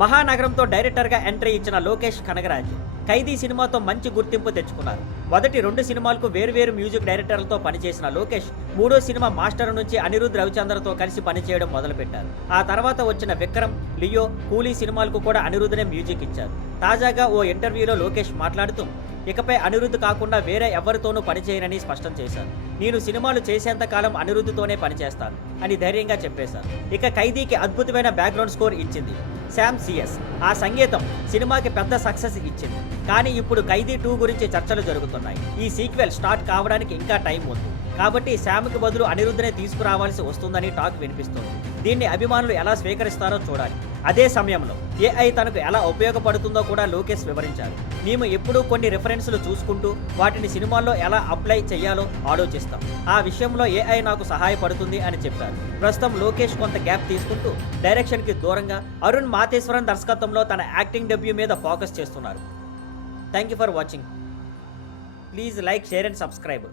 మహానగరంతో డైరెక్టర్గా ఎంట్రీ ఇచ్చిన లోకేష్ కనగరాజ్ ఖైదీ సినిమాతో మంచి గుర్తింపు తెచ్చుకున్నారు. మొదటి 2 సినిమాలకు వేర్వేరు మ్యూజిక్ డైరెక్టర్లతో పనిచేసిన లోకేష్ మూడో సినిమా మాస్టర్ నుంచి అనిరుద్ రవిచంద్రతో కలిసి పనిచేయడం మొదలుపెట్టారు. ఆ తర్వాత వచ్చిన విక్రమ్, లియో, కూలీ సినిమాలకు కూడా అనిరుద్నే మ్యూజిక్ ఇచ్చారు. తాజాగా ఓ ఇంటర్వ్యూలో లోకేష్ మాట్లాడుతూ ఇకపై అనిరుద్ కాకుండా వేరే ఎవరితోనూ పనిచేయనని స్పష్టం చేశారు. నేను సినిమాలు చేసేంత కాలం అనిరుద్తోనే పనిచేస్తాను అని ధైర్యంగా చెప్పేశారు. ఇక ఖైదీకి అద్భుతమైన బ్యాక్గ్రౌండ్ స్కోర్ ఇచ్చింది శామ్ సిఎస్. ఆ సంగీతం సినిమాకి పెద్ద సక్సెస్ ఇచ్చింది. కానీ ఇప్పుడు ఖైదీ 2 గురించి చర్చలు జరుగుతున్నాయి. ఈ సీక్వెల్ స్టార్ట్ కావడానికి ఇంకా టైం ఉంది. కాబట్టి శామ్కి బదులు అనిరుద్నే తీసుకురావాల్సి వస్తుందని టాక్ వినిపిస్తుంది. దీన్ని అభిమానులు ఎలా స్వీకరిస్తారో చూడాలి. అదే సమయంలో ఏఐ తనకు ఎలా ఉపయోగపడుతుందో కూడా లోకేష్ వివరించారు. మేము ఎప్పుడూ కొన్ని రిఫరెన్స్లు చూసుకుంటూ వాటిని సినిమాల్లో ఎలా అప్లై చేయాలో ఆలోచిస్తాం. ఆ విషయంలో ఏఐ నాకు సహాయపడుతుంది అని చెప్పారు. ప్రస్తుతం లోకేష్ కొంత గ్యాప్ తీసుకుంటూ డైరెక్షన్కి దూరంగా అరుణ్ మాతేశ్వరన్ దర్శకత్వంలో తన యాక్టింగ్ డెబ్యూ మీద ఫోకస్ చేస్తున్నారు. Thank you for watching. Please like, share and subscribe.